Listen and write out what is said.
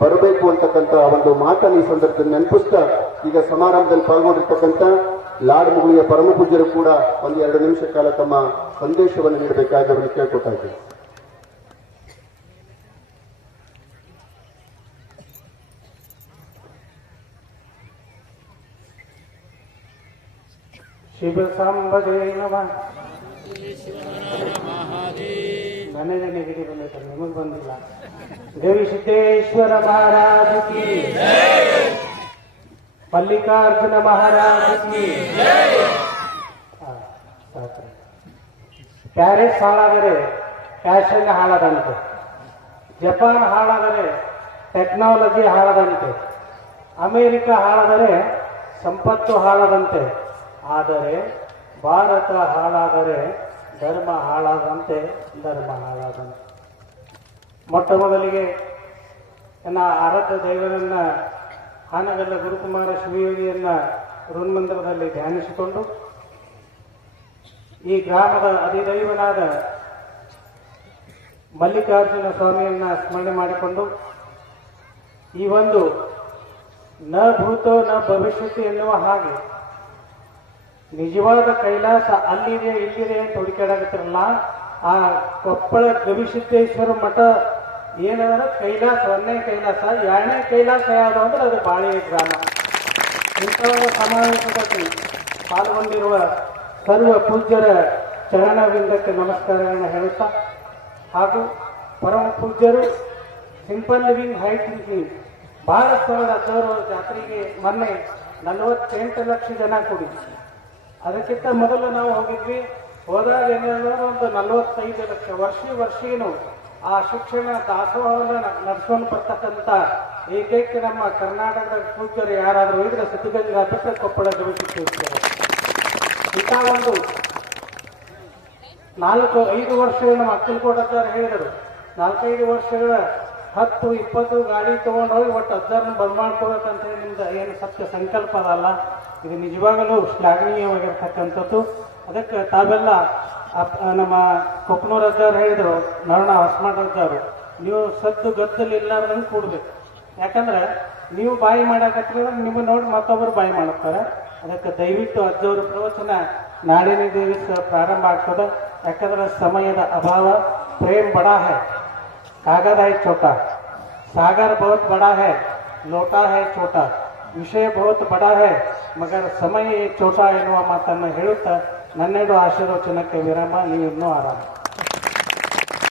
ಬರಬೇಕು ಅಂತಕ್ಕಂಥ ಒಂದು ಮಾತನ್ನು ಈ ಸಂದರ್ಭದಲ್ಲಿ ನೆನಪಿಸ್ತಾ ಈಗ ಸಮಾರಂಭದಲ್ಲಿ ಪಾಲ್ಗೊಂಡಿರ್ತಕ್ಕಂಥ ಲಾಡ್ಮುಗುಳಿಯ ಪರಮ ಪೂಜ್ಯರು ಕೂಡ ಒಂದು 2 ನಿಮಿಷ ಕಾಲ ತಮ್ಮ ಸಂದೇಶವನ್ನು ನೀಡಬೇಕಾಗಿ ಅವರಿಗೆ ಕೇಳ್ಕೊತಾ ಇದ್ದೇನೆ. ಶಿವ ಸಾಂಬದೇ ನಮಃ. ನನಗೆ ನೆಗಡಿ ಬಂದೈತೆ, ನಿಮಗೆ ಬಂದಿಲ್ಲ. ಗವಿ ಸಿದ್ದೇಶ್ವರ ಮಹಾರಾಜ ಕಿ, ಮಲ್ಲಿಕಾರ್ಜುನ ಮಹಾರಾಜ ಕಿ. ಪ್ಯಾರಿಸ್ ಹಾಳಾದರೆ ಫ್ಯಾಷನ್ ಹಾಳದಂತೆ, ಜಪಾನ್ ಹಾಳಾದರೆ ಟೆಕ್ನಾಲಜಿ ಹಾಳದಂತೆ, ಅಮೆರಿಕ ಹಾಳಾದರೆ ಸಂಪತ್ತು ಹಾಳದಂತೆ, ಆದರೆ ಭಾರತ ಹಾಳಾದರೆ ಧರ್ಮ ಹಾಳಾದಂತೆ, ಧರ್ಮ ಹಾಳಾದಂತೆ. ಮೊಟ್ಟ ಮೊದಲಿಗೆ ನನ್ನ ಆರಾಧ್ಯ ದೈವರನ್ನ ಹಾನಗಲ್ಲ ಗುರುಕುಮಾರ ಶಿವಯೋಗಿಯನ್ನ ಋನ್ಮಂದಿರದಲ್ಲಿ ಧ್ಯಾನಿಸಿಕೊಂಡು ಈ ಗ್ರಾಮದ ಅಧಿದೈವನಾದ ಮಲ್ಲಿಕಾರ್ಜುನ ಸ್ವಾಮಿಯನ್ನ ಸ್ಮರಣೆ ಮಾಡಿಕೊಂಡು ಈ ಒಂದು ನ ಭೂತೋ ನ ಭವಿಷ್ಯತಿ ಎನ್ನುವ ಹಾಗೆ ನಿಜವಾದ ಕೈಲಾಸ ಅಲ್ಲಿದೆ ಇಲ್ಲಿದೆ ಅಂತ ಹುಡುಕಾಡಕತ್ತಿರಲ್ಲ, ಆ ಕೊಪ್ಪಳ ಗವಿಸಿದ್ದೇಶ್ವರ ಮಠ ಏನಂದ್ರೆ ಕೈಲಾಸ, 1ನೇ ಕೈಲಾಸ. 2ನೇ ಕೈಲಾಸ ಯಾವುದು ಅಂದ್ರೆ ಅದು ಬಾಳೆ ಗ್ರಾಮ. ಇಂತಹ ಸಮಾವೇಶದಲ್ಲಿ ಪಾಲ್ಗೊಂಡಿರುವ ಸರ್ವ ಪೂಜ್ಯರ ಚರಣವಿಂದಕ್ಕೆ ನಮಸ್ಕಾರಗಳನ್ನು ಹೇಳುತ್ತಾ, ಹಾಗೂ ಪರಮ ಪೂಜ್ಯರು ಸಿಂಪಲ್ ಲಿವಿಂಗ್ ಹೈ ಥಿಂಕಿಂಗ್ ಬಹಳ ಸ್ಥಳದ ಅಜ್ಜವರು ಜಾತ್ರೆಗೆ ಮೊನ್ನೆ 48 ಲಕ್ಷ ಜನ ಕೂಡಿ. ಅದಕ್ಕಿಂತ ಮೊದಲು ನಾವು ಹೋಗಿದ್ವಿ. ಹೋದಾಗ ಏನಾದ್ರು ಒಂದು 45 ಲಕ್ಷ. ವರ್ಷೇನು ಆ ಶಿಕ್ಷಣ ದಾಸೋಹವನ್ನು ನಡೆಸ್ಕೊಂಡು ಬರ್ತಕ್ಕಂಥ ಏಕೈಕ ನಮ್ಮ ಕರ್ನಾಟಕದ ಪೂಜ್ಯರು ಯಾರಾದರೂ ಇದ್ರೆ ಸಿದ್ಧಗಂಗಾ ಬಿಟ್ಟರೆ ಕೊಪ್ಪಳ ಗವಿಸಿದ್ದೇಶ್ವರ. ಇಂಥ ಒಂದು 4-5 ವರ್ಷಗಳ ನಮ್ಮ ಅಕ್ಕಲಕೋಟಗಾರ ಹೇಳಿದರು, 4-5 ವರ್ಷಗಳ 10-20 ಗಾಡಿ ತಗೊಂಡು ಹೋಗಿ ಒಟ್ಟು 10 ಬಂದ್ ಮಾಡ್ಕೋಬೇಕಂತ ಹೇಳಿ ನಿಮ್ದು ಏನು ಸತ್ಯ ಸಂಕಲ್ಪ ಅದಲ್ಲ, ಇದು ನಿಜವಾಗಲೂ ಶ್ಲಾಘನೀಯವಾಗಿರ್ತಕ್ಕಂಥದ್ದು. ಅದಕ್ಕೆ ತಾವೆಲ್ಲ ನಮ್ಮ ಕೊಪ್ಪನೂರ ಅಜ್ಜವ್ರು ಹೇಳಿದರು, ನರಣ ಹೊಸಮಠ ಅಜ್ಜವರು, ನೀವು ಸದ್ದು ಗದ್ದಲು ಇಲ್ಲಾರ್ದಂಗೆ ಕೂಡ್ಬೇಕು. ಯಾಕಂದ್ರೆ ನೀವು ಬಾಯಿ ಮಾಡಕತ್ತೀರ, ನಿಮ್ಮ ನೋಡಿ ಮತ್ತೊಬ್ಬರು ಬಾಯಿ ಮಾಡುತ್ತಾರೆ. ಅದಕ್ಕೆ ದಯವಿಟ್ಟು ಅಜ್ಜವ್ರ ಪ್ರವಚನ ನಾಳಿನ ದಿವಸ ಪ್ರಾರಂಭ ಆಗ್ತದೆ. ಯಾಕಂದ್ರೆ ಸಮಯದ ಅಭಾವ. ಪ್ರೇಮ್ ಬಡಾ ಹೈ, ಕಾಗದ ಹೈ ಚೋಟಾ, ಸಾಗರ ಬಹುತ್ ಬಡಾ ಹೈ, ಲೋಟಾ ಹೈ ಚೋಟಾ, ವಿಷಯ ಬಹುತ್ ಬಡಾ ಹೈ ಮಗರ ಸಮಯ ಚೋಟಾ ಎನ್ನುವ ಮಾತನ್ನು ಹೇಳುತ್ತಾ ನನ್ನೆರಡು ಆಶೀರ್ವಚನಕ್ಕೆ ವಿರಾಮ. ನೀವು ಇನ್ನೂ ಆರಾಮ.